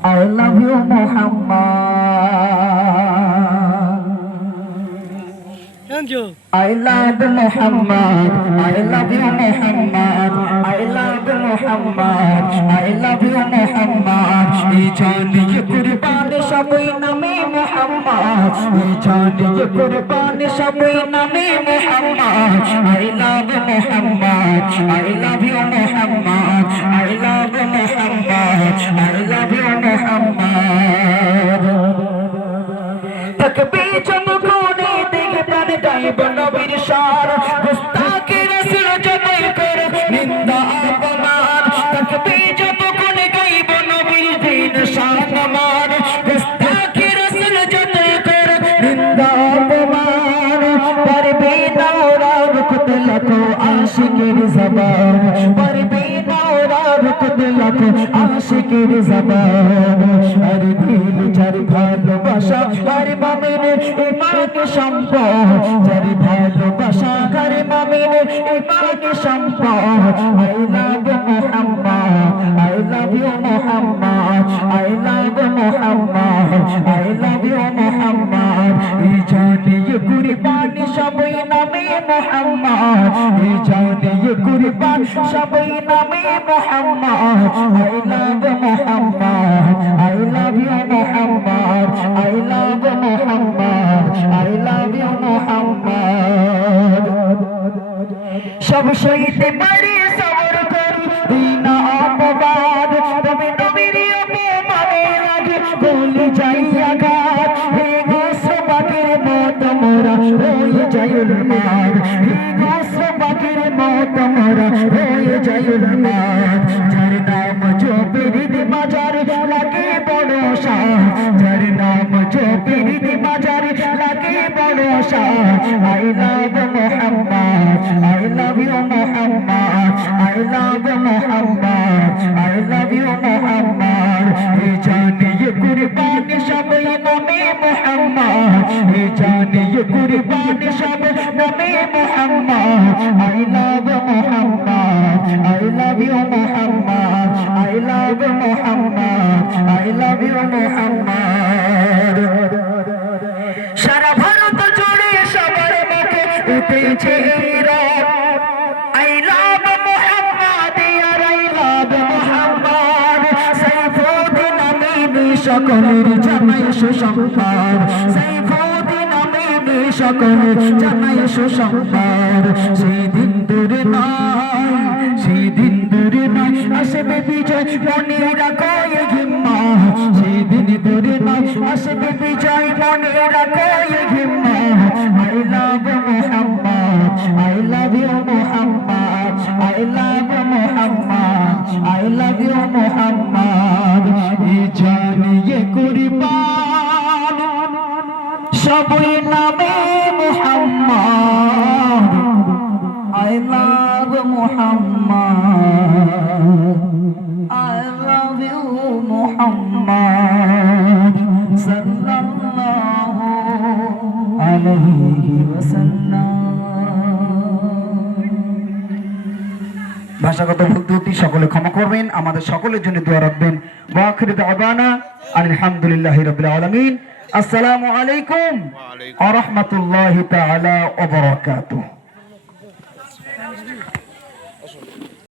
I love you, Muhammad. I love Muhammad. I love you, Muhammad. I love Muhammad. I love you, Muhammad. এই জানিয়ে কুরবান সবই নামে মুহাম্মদ এই জানিয়ে কুরবান সবই নামে Muhammad I love Muhammad. I love you, Muhammad. I love. I love you, Muhammad. তকবি চমকোনে দেখে প্রাণ গাইব নবীর সার গুস্তাকে রসুল জমাই করে নিন্দা অপমান তকবি চমকোনে গাইব নবীর দিন শান মান গুস্তাকে রসুল জমাই করে নিন্দা অপমান পারবে না ওরা রুখতে লাখো আশিকের জবান পারবে রুখতে লাখো আশিকের জবান আর দিল যার ভালোবাসা আর মামিনের ইমান সম্পদ। যার ভালোবাসা আর মামিনের ইমান সম্পদ। I love Muhammad, I love you Muhammad. কুরবান সবই নামে মোহাম্মদ। এই জানে কুরবান সবই নামে Muhammad. I love Muhammad, I love you Muhammad, I love Muhammad, I love you Muhammad. সব সইতে মত মোরা, হয়ে যাই উন্মাদ হে গোস্র পাখির মত মোরা, হয়ে যাই উন্মাদ যার নাম জপিরিদ বাজার লাগে বড় শাহ যার নাম জপিরিদ বাজার লাগে বড় Shah I love Muhammad, I love you Muhammad, I love Muhammad. কুরবান সব নামে Muhammad, I love Muhammad, I love you Muhammad, I love Muhammad, I love you Muhammad. সারা ভারত জুড়ে সবার মুখে উঠেছে সকলের জানাই সুসংবাদ। সাইফুদ্দিন আমিনি জানাই সুসংবাদ। সেই দিন দূরে নয় সেই দিন দূরে নয়, আসবে বিজয়, মনে রাখো হিম্মা। সেই দিন দূরে নয়, আসবে বিজয়, মনে রাখো হিম্মা। I love Muhammad I love you Muhammad I love Muhammad I love you Muhammad এই জানিয়ে সবই নামে Mohammad love Muhammad. I love you, Muhammad. Sallallahu alayhi wa sallam. ভাষাগত ভুল সকলে ক্ষমা করবেন আমাদের সকলের জন্য দোয়া রাখবেন ওয়াখির দাওয়ানা আলহামদুলিল্লাহি রাব্বিল আলামিন আসসালামু আলাইকুম। ওয়া রাহমাতুল্লাহি তাআলা ওয়া বারাকাতুহু।